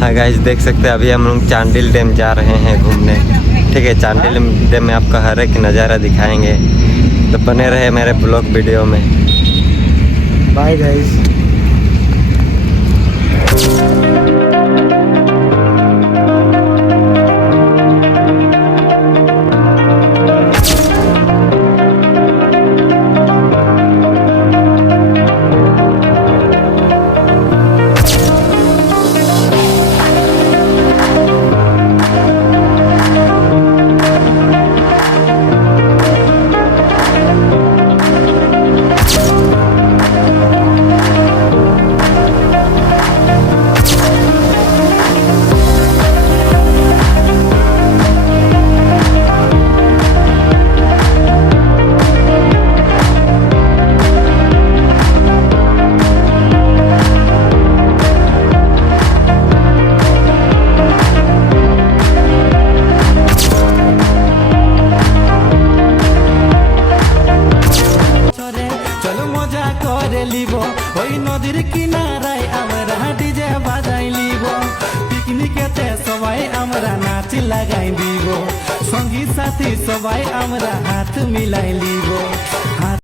हाँ गाइस, देख सकते हैं अभी हम लोग चांडिल डैम जा रहे हैं घूमने। ठीक है, चांडिल डैम में आपका हर एक नज़ारा दिखाएंगे, तो बने रहे मेरे ब्लॉग वीडियो में। Bye guys. নদীর কিনারায় আমরা ডিজে বাজাই লিব, পিকনিকেতে সবাই আমরা নাচ লাগাই দিব, সঙ্গী সাথী সবাই আমরা হাত মিলাই লিব।